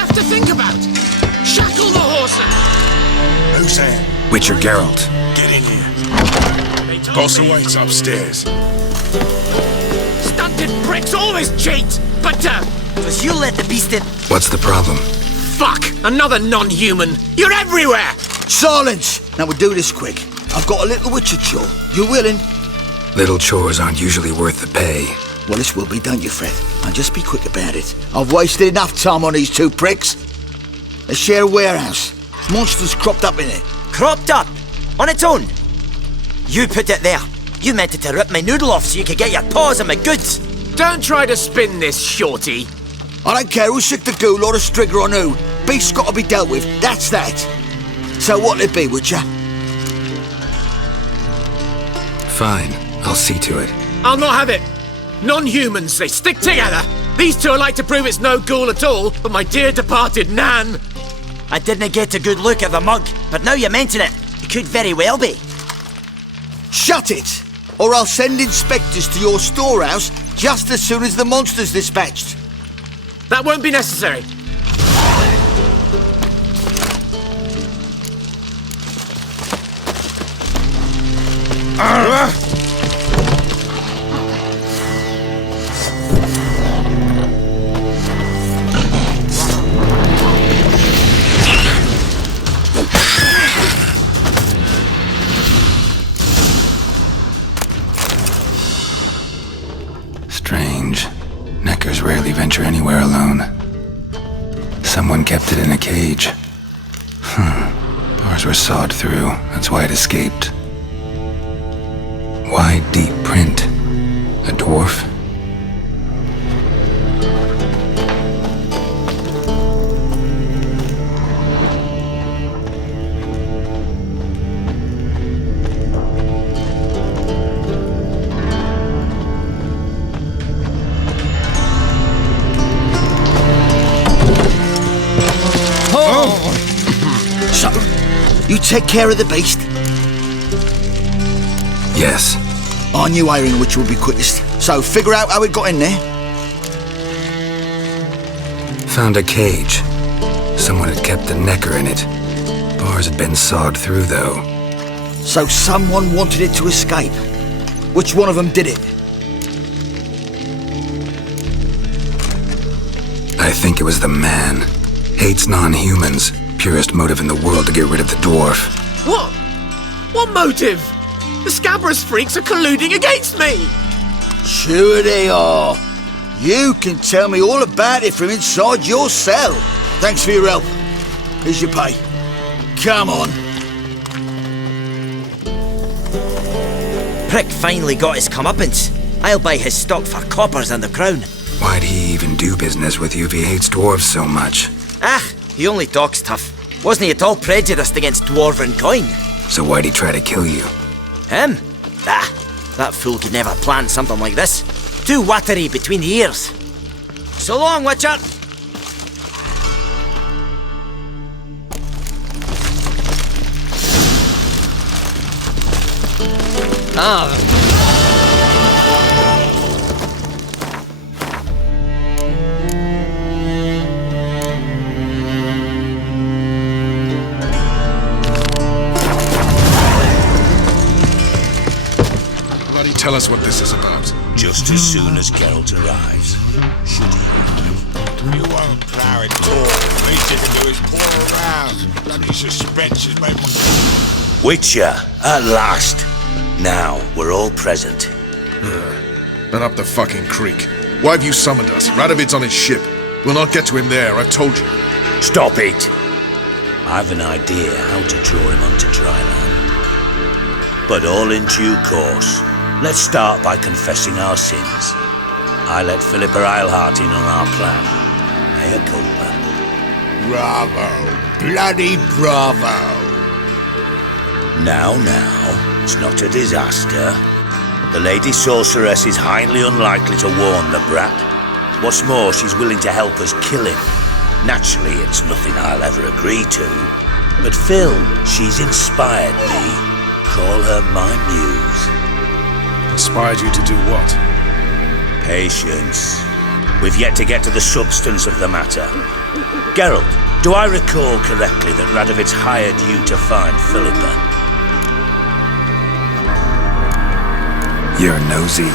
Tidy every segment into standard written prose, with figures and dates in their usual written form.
left to think about? Shackle the horses! Who's there? Witcher Geralt. Get in here. Boss awaits upstairs. Stunted pricks always cheat! But, Because you let the beast in. What's the problem? fuck! Another non-human! You're everywhere! Silence! Now we'll do this quick. I've got a little witcher chore. You willing? Little chores aren't usually worth the pay. Well, this will be, don't you, Fred? Now just be quick about it. I've wasted enough time on these two pricks. They share a warehouse. Monsters cropped up in it. Cropped up? On its own? You put it there. You meant it to rip my noodle off so you could get your paws on my goods. Don't try to spin this, shorty. I don't care who sick the ghoul or the strigger on who. Beast's got to be dealt with. That's that. So what'll it be, Witcher? Fine, I'll see to it. I'll not have it. Non-humans, they stick together. These two are like to prove it's no ghoul at all, but my dear departed Nan. I didn't get a good look at the mug, but now you mention it, it could very well be. Shut it! Or I'll send inspectors to your storehouse just as soon as the monster's dispatched. That won't be necessary. Strange. Neckers rarely venture anywhere alone. Someone kept it in a cage. Bars were sawed through, that's why it escaped. Wide, deep print. A dwarf? So, you take care of the beast? Yes. I knew hiring which would be quickest. So figure out how it got in there. Found a cage. Someone had kept a necker in it. Bars had been sawed through, though. So someone wanted it to escape. Which one of them did it? I think it was the man. Hates non-humans. Purest motive in the world to get rid of the dwarf. What? What motive? The scabrous freaks are colluding against me! Sure they are. You can tell me all about it from inside your cell. Thanks for your help. Here's your pay. Come on. Prick finally got his comeuppance. I'll buy his stock for coppers and the crown. Why'd he even do business with you if he hates dwarves so much? Ah, he only talks tough. Wasn't he at all prejudiced against dwarven coin? So why'd he try to kill you? Him? Ah, that fool could never plan something like this. Too watery between the ears. So long, Witcher! Bloody tell us what this is about. Just as soon as Geralt arrives. Should he? You won't plough it all. Least you can do is pour around. Bloody suspense has made my... Witcher, at last. Now, we're all present. And up the fucking creek. Why have you summoned us? Radovid's on his ship. We'll not get to him there, I've told you. Stop it! I've an idea how to draw him onto dry land. But all in due course. Let's start by confessing our sins. I let Philippa Eilhart in on our plan. Mea culpa. Bravo. Bloody bravo. Now, it's not a disaster. The Lady Sorceress is highly unlikely to warn the brat. What's more, she's willing to help us kill him. Naturally, it's nothing I'll ever agree to. But Phil, she's inspired me. Call her my muse. Inspired you to do what? Patience. We've yet to get to the substance of the matter. Geralt, do I recall correctly that Radovid's hired you to find Philippa? You're nosy.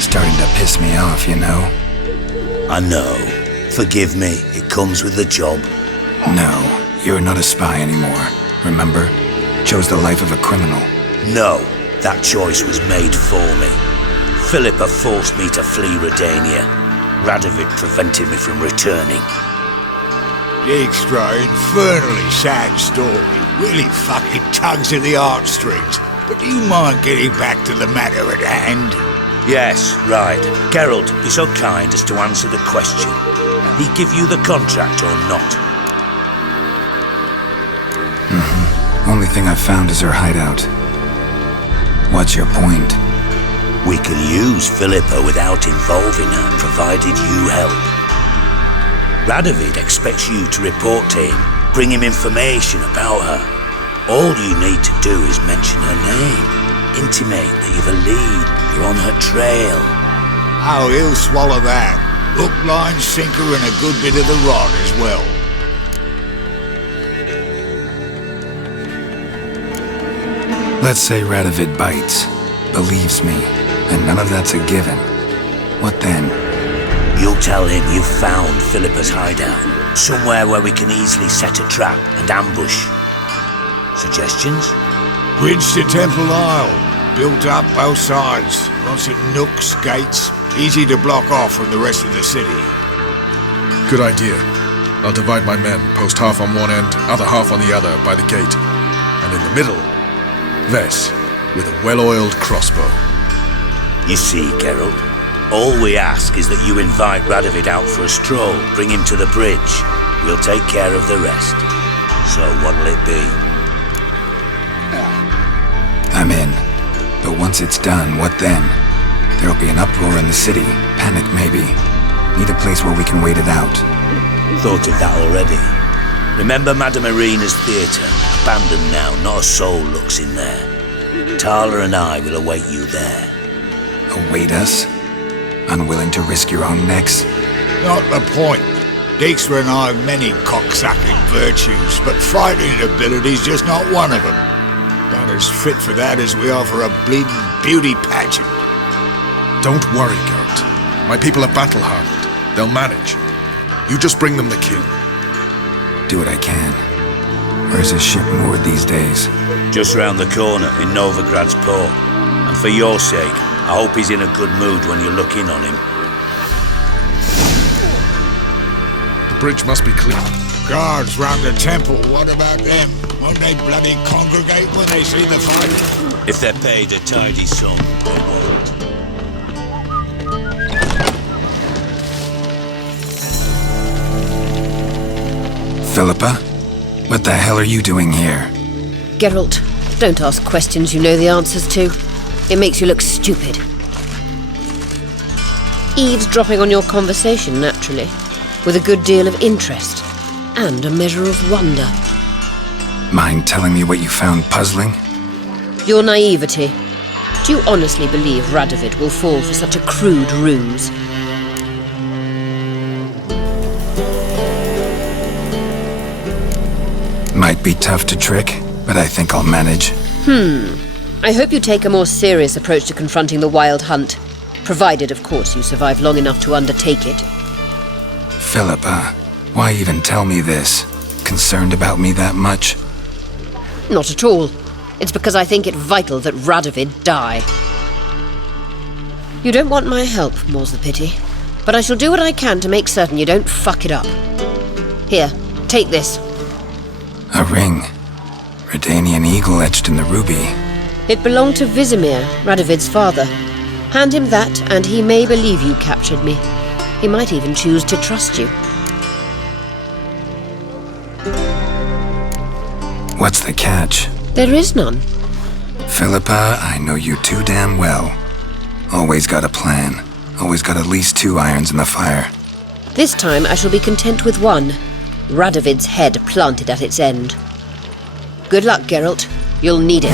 Starting to piss me off, you know? I know. Forgive me, it comes with the job. No, you're not a spy anymore. Remember? Chose the life of a criminal. No, that choice was made for me. Philippa forced me to flee Redania. Radovid prevented me from returning. Extra infernally sad story. Really fucking tugs at the heartstrings. But do you mind getting back to the matter at hand? Yes, right. Geralt, be so kind as to answer the question. He give you the contract or not? Only thing I've found is her hideout. What's your point? We can use Philippa without involving her, provided you help. Radovid expects you to report to him, bring him information about her. All you need to do is mention her name, intimate that you've a lead, you're on her trail. Oh, he'll swallow that. Hook, line, sinker, and a good bit of the rod as well. Let's say Radovid bites, believes me, and none of that's a given. What then? You'll tell him you've found Philippa's hideout, somewhere where we can easily set a trap and ambush. Suggestions? Bridge to Temple Isle. Built up both sides. Lots of nooks, gates. Easy to block off from the rest of the city. Good idea. I'll divide my men, post half on one end, other half on the other, by the gate. And in the middle, Vess, with a well-oiled crossbow. You see, Geralt, all we ask is that you invite Radovid out for a stroll, bring him to the bridge. We'll take care of the rest. So what'll it be? I'm in. But once it's done, what then? There'll be an uproar in the city. Panic, maybe. Need a place where we can wait it out. Thought of that already. Remember Madame Irina's theatre? Abandoned now, not a soul looks in there. Tala and I will await you there. Await us? Unwilling to risk your own necks? Not the point. Dijkstra and I have many cocksucking virtues, but fighting ability's just not one of them. Not as fit for that as we are for a bleeding beauty pageant. Don't worry, Geralt. My people are battle-hardened. They'll manage. You just bring them the king. Do what I can. Where's his ship moored these days? Just round the corner in Novigrad's port. And for your sake, I hope he's in a good mood when you look in on him. The bridge must be clear. Guards round the temple, what about them? Won't they bloody congregate when they see the fight? If they're paid a tidy sum, they won't. Philippa? What the hell are you doing here? Geralt, don't ask questions you know the answers to. It makes you look stupid. Eavesdropping on your conversation, naturally, with a good deal of interest and a measure of wonder. Mind telling me what you found puzzling? Your naivety. Do you honestly believe Radovid will fall for such a crude ruse? Might be tough to trick, but I think I'll manage. I hope you take a more serious approach to confronting the Wild Hunt. Provided, of course, you survive long enough to undertake it. Philippa, why even tell me this? Concerned about me that much? Not at all. It's because I think it vital that Radovid die. You don't want my help, more's the pity. But I shall do what I can to make certain you don't fuck it up. Here, take this. A ring. Redanian eagle etched in the ruby. It belonged to Vizimir, Radovid's father. Hand him that, and he may believe you captured me. He might even choose to trust you. What's the catch? There is none. Philippa, I know you too damn well. Always got a plan. Always got at least 2 irons in the fire. This time I shall be content with one. Radovid's head planted at its end. Good luck, Geralt. You'll need it.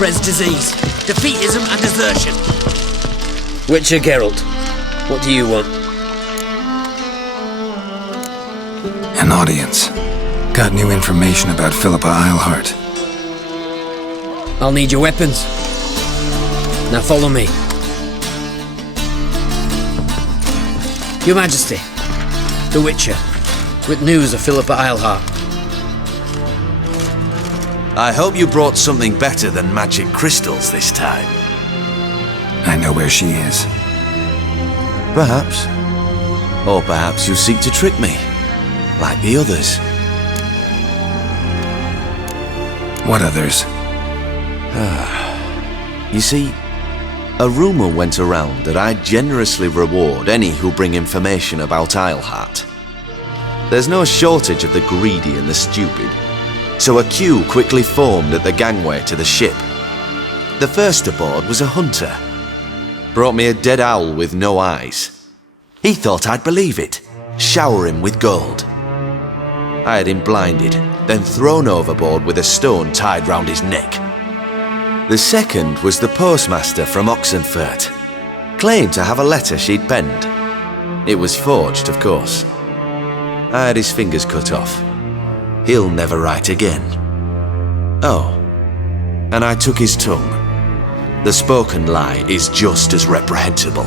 spreads disease, defeatism and desertion. Witcher Geralt, what do you want? An audience. Got new information about Philippa Eilhart. I'll need your weapons. Now follow me. Your Majesty, the Witcher, with news of Philippa Eilhart. I hope you brought something better than magic crystals this time. I know where she is. Perhaps. Or perhaps you seek to trick me, like the others. What others? You see, a rumor went around that I generously reward any who bring information about Eilhart. There's no shortage of the greedy and the stupid, so a queue quickly formed at the gangway to the ship. The first aboard was a hunter. Brought me a dead owl with no eyes. He thought I'd believe it, shower him with gold. I had him blinded, then thrown overboard with a stone tied round his neck. The second was the postmaster from Oxenfurt. Claimed to have a letter she'd penned. It was forged, of course. I had his fingers cut off. He'll never write again. Oh, and I took his tongue. The spoken lie is just as reprehensible.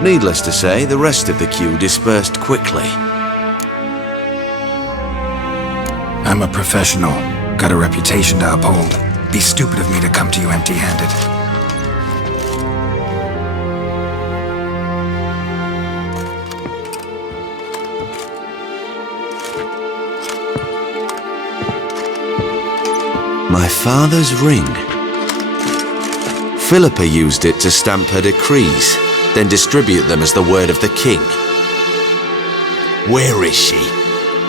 Needless to say, the rest of the queue dispersed quickly. I'm a professional. Got a reputation to uphold. Be stupid of me to come to you empty-handed. My father's ring. Philippa used it to stamp her decrees, then distribute them as the word of the king. Where is she?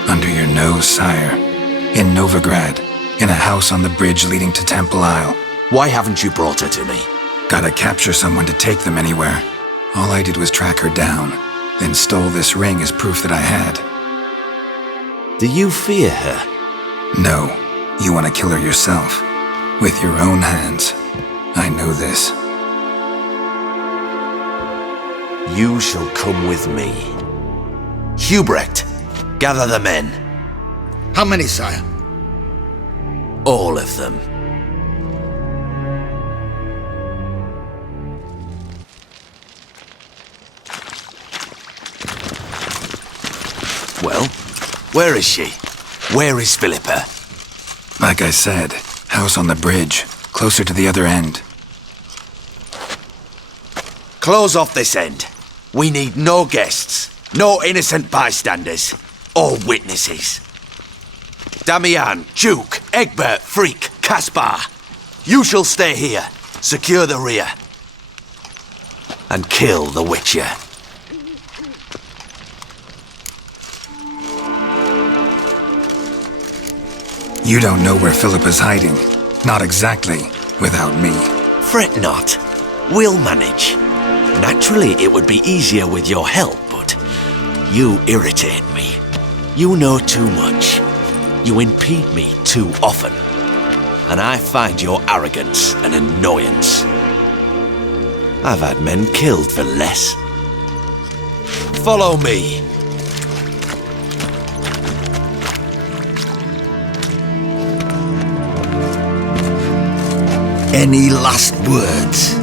Under your nose, sire. In Novigrad. In a house on the bridge leading to Temple Isle. Why haven't you brought her to me? Gotta capture someone to take them anywhere. All I did was track her down, then stole this ring as proof that I had. Do you fear her? No. You want to kill her yourself. With your own hands. I know this. You shall come with me. Hubrecht, gather the men. How many, sire? All of them. Well, where is she? Where is Philippa? Like I said, house on the bridge, closer to the other end. Close off this end. We need no guests, no innocent bystanders, or witnesses. Damian, Duke, Egbert, Freak, Caspar. You shall stay here, secure the rear, and kill the Witcher. You don't know where Philippa's hiding. Not exactly, without me. Fret not. We'll manage. Naturally, it would be easier with your help, but you irritate me. You know too much. You impede me too often. And I find your arrogance an annoyance. I've had men killed for less. Follow me. Any last words?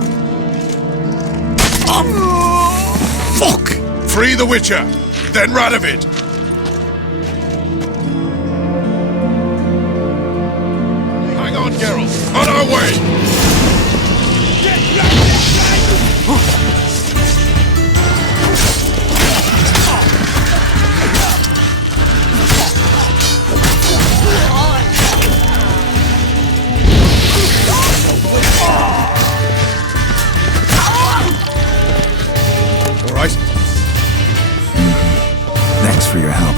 Fuck! Free the Witcher, then Radovid! Hang on, Geralt. On our way! Thanks for your help.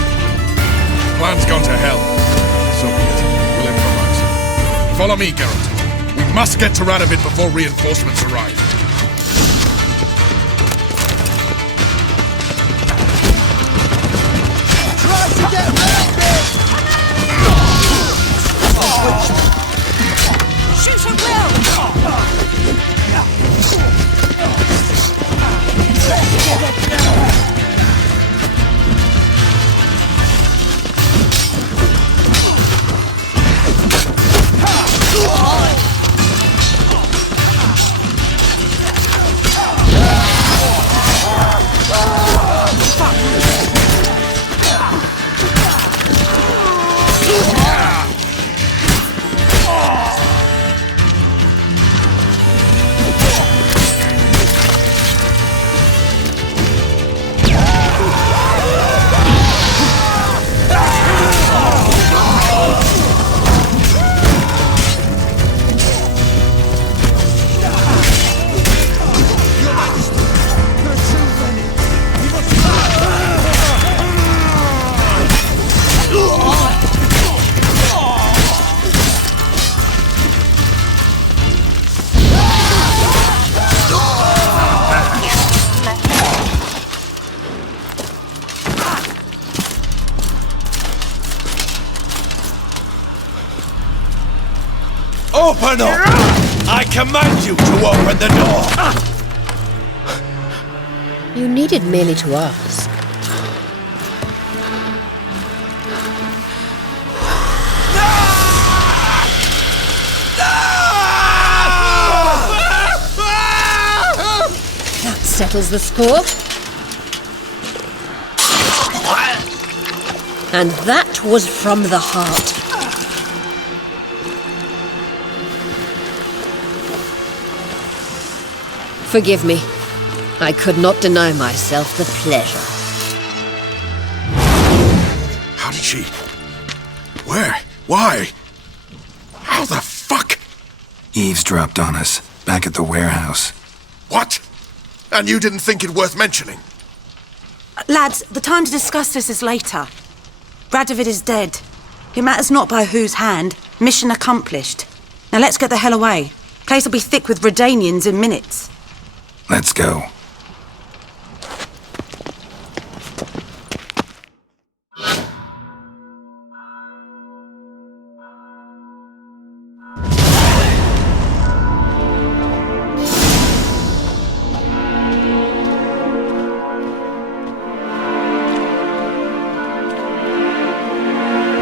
Plan's gone to hell. So be it. We'll improvise. Follow me, Geralt. We must get to Radovid before reinforcements arrive. Try to get around it! Open up! I command you to open the door! You needed merely to ask. That settles the score. And that was from the heart. Forgive me. I could not deny myself the pleasure. How did she... Where? Why? How the fuck? Eavesdropped on us, back at the warehouse. What? And you didn't think it worth mentioning? Lads, the time to discuss this is later. Radovid is dead. It matters not by whose hand. Mission accomplished. Now let's get the hell away. Place will be thick with Redanians in minutes. Let's go.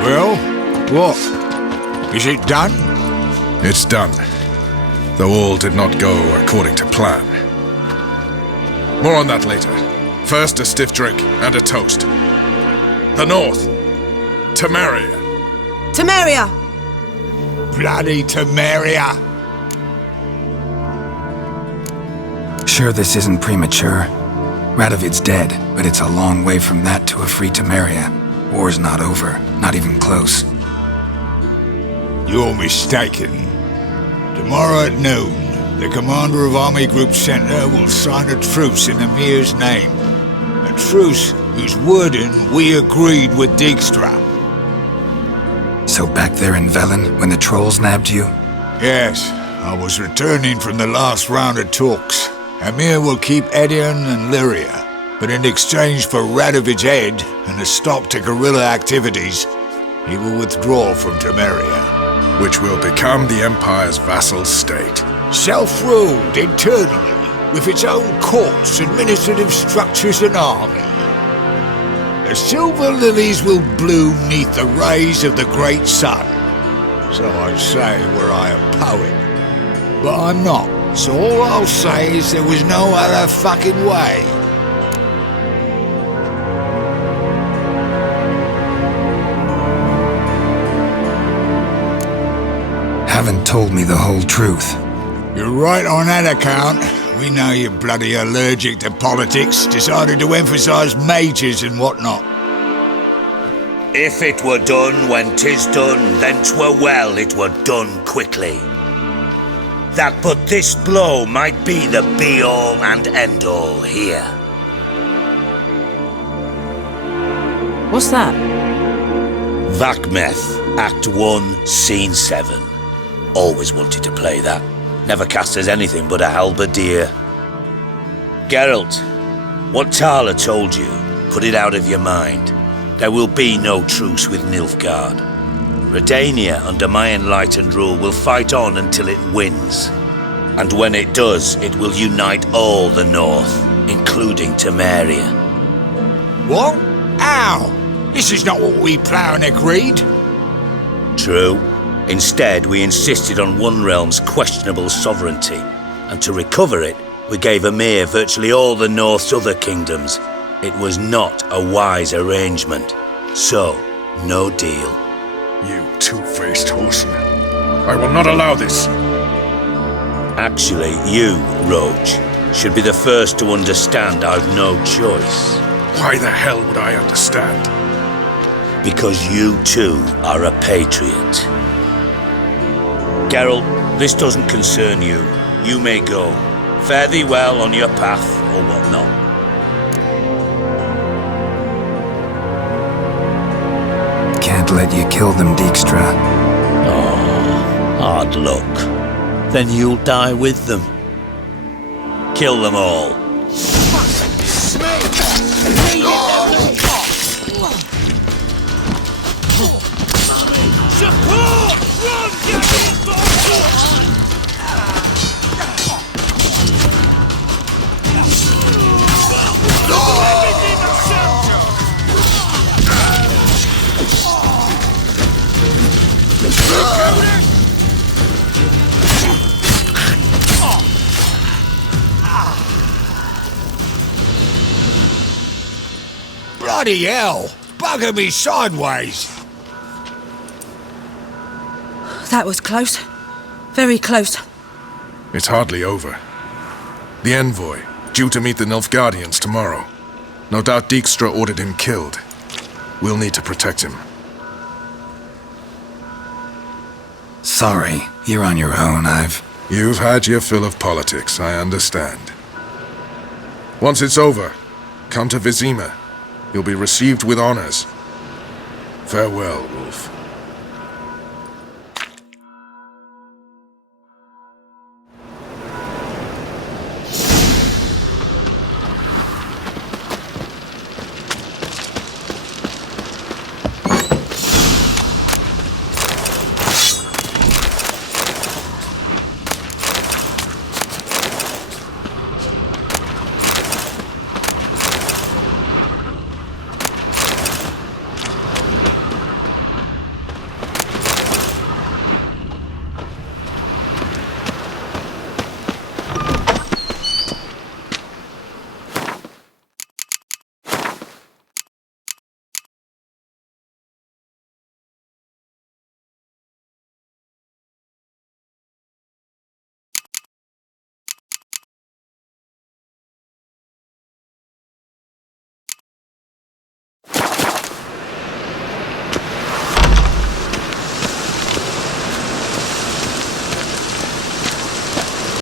Well, what? Is it done? It's done. Though all did not go according to plan. More on that later. First, a stiff drink and a toast. The North. Temeria. Temeria! Bloody Temeria! Sure this isn't premature. Radovid's dead, but it's a long way from that to a free Temeria. War's not over, not even close. You're mistaken. Tomorrow at noon, the commander of Army Group Center will sign a truce in Emir's name. A truce whose wording we agreed with Dijkstra. So back there in Velen, when the trolls nabbed you? Yes, I was returning from the last round of talks. Emir will keep Edion and Lyria, but in exchange for Radovid's head and a stop to guerrilla activities, he will withdraw from Temeria. Which will become the Empire's vassal state. Self-ruled internally, with its own courts, administrative structures and army. The silver lilies will bloom neath the rays of the great sun. So I say were I a poet. But I'm not, so all I'll say is there was no other fucking way. Haven't told me the whole truth. You're right on that account. We know you're bloody allergic to politics, decided to emphasize majors and whatnot. If it were done when 'tis done, then 'twere well it were done quickly. That but this blow might be the be-all and end-all here. What's that? Vakmeth, Act 1, Scene 7. Always wanted to play that. Never cast as anything but a halberdier. Geralt, what Tala told you, put it out of your mind. There will be no truce with Nilfgaard. Redania, under my enlightened rule, will fight on until it wins. And when it does, it will unite all the North, including Temeria. What? How? This is not what we planned and agreed. True. Instead, we insisted on one realm's questionable sovereignty, and to recover it, we gave Emir virtually all the North's other kingdoms. It was not a wise arrangement. So, no deal. You two-faced horseman. I will not allow this. Actually, you, Roach, should be the first to understand I've no choice. Why the hell would I understand? Because you too are a patriot. Geralt, this doesn't concern you. You may go. Fare thee well on your path, or whatnot. Can't let you kill them, Dijkstra. Oh, hard luck. Then you'll die with them. Kill them all. Support! Run, you Bloody hell! Bugger me sideways! That was close. Very close. It's hardly over. The envoy, due to meet the Nilfgaardians tomorrow. No doubt Dijkstra ordered him killed. We'll need to protect him. Sorry, you're on your own. You've had your fill of politics, I understand. Once it's over, come to Vizima. You'll be received with honors. Farewell, Wolf.